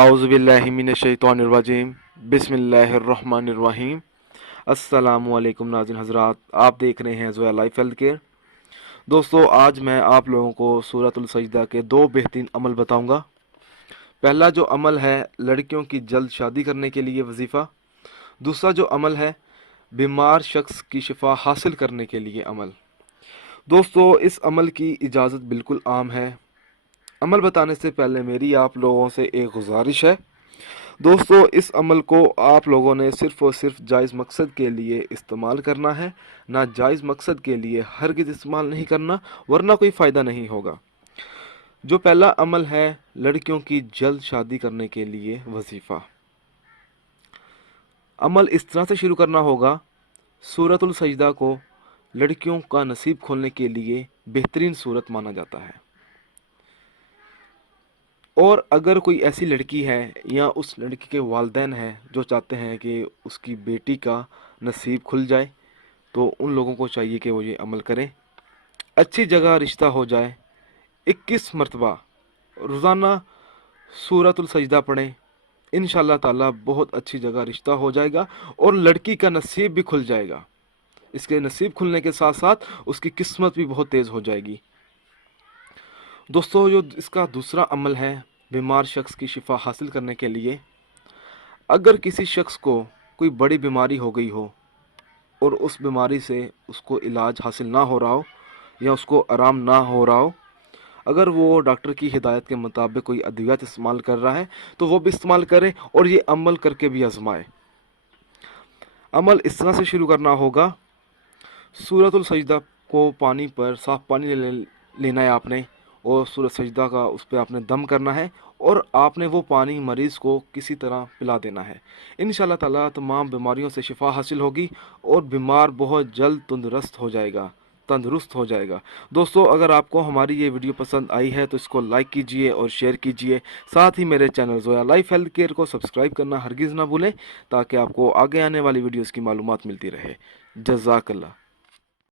आउज़ुबिल्लाहिमिनश्शैतानिर्रजीम बिस्मिल्लाहिर्रहमानिर्रहीम। अस्सलामुअलैकुम नाज़रीन हज़रात, आप देख रहे हैं ज़ोया लाइफ हेल्थ केयर। दोस्तों, आज मैं आप लोगों को सूरतुल सजदा के दो बेहतरीन अमल बताऊंगा। पहला जो अमल है लड़कियों की जल्द शादी करने के लिए वजीफ़ा। दूसरा जो अमल है बीमार शख्स की शिफा हासिल करने के लिए अमल। दोस्तों, इस अमल की इजाज़त बिल्कुल आम है। अमल बताने से पहले मेरी आप लोगों से एक गुजारिश है। दोस्तों, इस अमल को आप लोगों ने सिर्फ़ और सिर्फ जायज़ मकसद के लिए इस्तेमाल करना है, ना जायज़ मकसद के लिए हरगिज़ इस्तेमाल नहीं करना, वरना कोई फ़ायदा नहीं होगा। जो पहला अमल है लड़कियों की जल्द शादी करने के लिए वजीफ़ा। अमल इस तरह से शुरू करना होगा। सूरतुल सजदा को लड़कियों का नसीब खोलने के लिए बेहतरीन सूरत माना जाता है। और अगर कोई ऐसी लड़की है या उस लड़की के वालिदैन हैं जो चाहते हैं कि उसकी बेटी का नसीब खुल जाए, तो उन लोगों को चाहिए कि वो ये अमल करें। अच्छी जगह रिश्ता हो जाए, 21 मरतबा रोज़ाना सूरतुल सजदा पढ़ें। इंशाअल्लाह ताला बहुत अच्छी जगह रिश्ता हो जाएगा और लड़की का नसीब भी खुल जाएगा। इसके नसीब खुलने के साथ साथ उसकी किस्मत भी बहुत तेज़ हो जाएगी। दोस्तों, जो इसका दूसरा अमल है बीमार शख्स की शिफा हासिल करने के लिए। अगर किसी शख्स को कोई बड़ी बीमारी हो गई हो और उस बीमारी से उसको इलाज हासिल ना हो रहा हो या उसको आराम ना हो रहा हो, अगर वो डॉक्टर की हिदायत के मुताबिक कोई अद्वियात इस्तेमाल कर रहा है तो वो भी इस्तेमाल करे और ये अमल करके भी आजमाए। अमल इस तरह से शुरू करना होगा। सूरतुल सजदा को पानी पर साफ़ पानी लेना है आपने, और सूरत सजदा का उस पर आपने दम करना है और आपने वो पानी मरीज़ को किसी तरह पिला देना है। इंशाअल्लाह ताला तमाम बीमारियों से शिफा हासिल होगी और बीमार बहुत जल्द तंदुरुस्त हो जाएगा। दोस्तों, अगर आपको हमारी ये वीडियो पसंद आई है तो इसको लाइक कीजिए और शेयर कीजिए। साथ ही मेरे channel Zoya life health care को सब्सक्राइब करना हरगिज़ ना भूलें, ताकि आपको आगे आने वाली वीडियोज़ की मालूमात मिलती रहे। जज़ाकल्लाह।